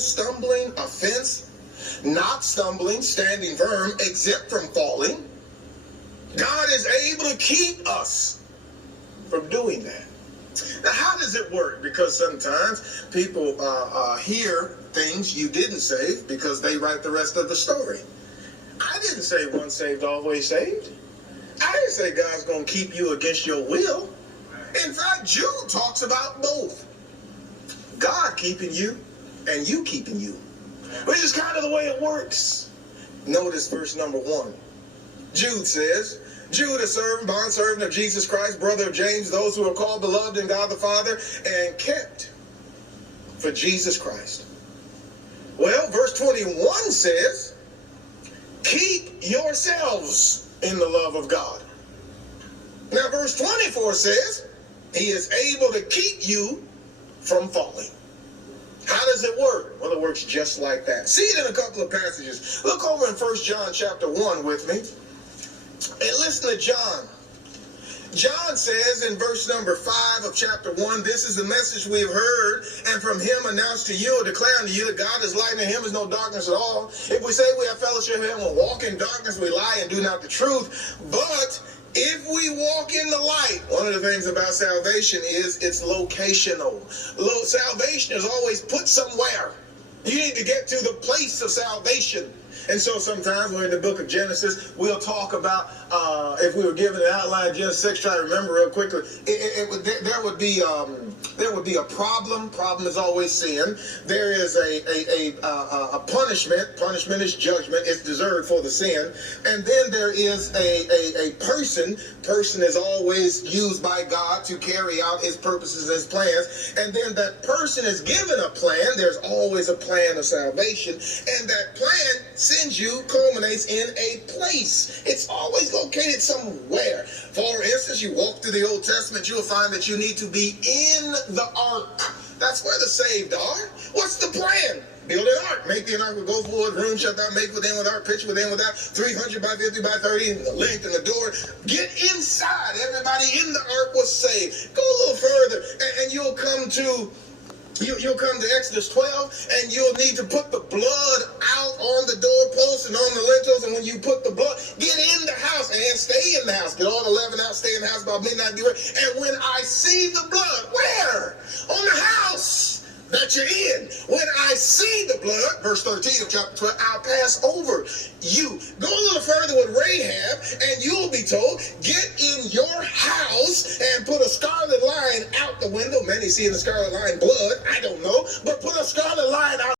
stumbling, offense, not stumbling, standing firm, exempt from falling. God is able to keep us from doing that. Now, how does it work? Because sometimes people hear things you didn't say because they write the rest of the story. I didn't say once saved, always saved. I didn't say God's going to keep you against your will. In fact, Jude talks about both. God keeping you and you keeping you. Which is kind of the way it works. Notice verse number 1. Jude says, Jude, a servant, bondservant of Jesus Christ, brother of James, those who are called beloved in God the Father, and kept for Jesus Christ. Well, verse 21 says, keep yourselves in the love of God. Now, verse 24 says, he is able to keep you from falling. How does it work? Well, it works just like that. See it in a couple of passages. Look over in 1 John chapter 1 with me. And listen to John. John says in verse number 5 of chapter 1, this is the message we have heard, and from him announced to you, or declare unto you, that God is light, and in him is no darkness at all. If we say we have fellowship with him and walk in darkness, we lie and do not the truth. But if we walk in the light, one of the things about salvation is it's locational. Salvation is always put somewhere. You need to get to the place of salvation. And so sometimes we're in the book of Genesis, we'll talk about, if we were given an outline of Genesis 6, try to remember real quickly, there would be a problem. Problem is always sin. There is a punishment. Punishment is judgment. It's deserved for the sin. And then there is a person. Person is always used by God to carry out his purposes and his plans. And then that person is given a plan. There's always a plan of salvation. And that plan sends you, culminates in a place. It's always located somewhere. For instance, you walk through the Old Testament, you'll find that you need to be in the ark. That's where the saved are. What's the plan? Build an ark. Make the ark, go forward, room shut down, make within without, pitch within without, 300 by 50 by 30, the length and the door. Get inside. Everybody in the ark was saved. Go a little further, and you'll come to Exodus 12, and you'll need to put the blood out on the doorposts and on the lintels. And when you put the blood, get in the house and stay in the house. Get all the leaven out, stay in the house by midnight. Be ready. And when I see the blood, where? On the house that you're in. When I see the blood, verse 13 of chapter 12, I'll pass over you. Go a little further with Rahab, and you'll be told, get in your house and put a scarlet line out the window. Many see in the scarlet line blood. I don't know. But put a scarlet line out.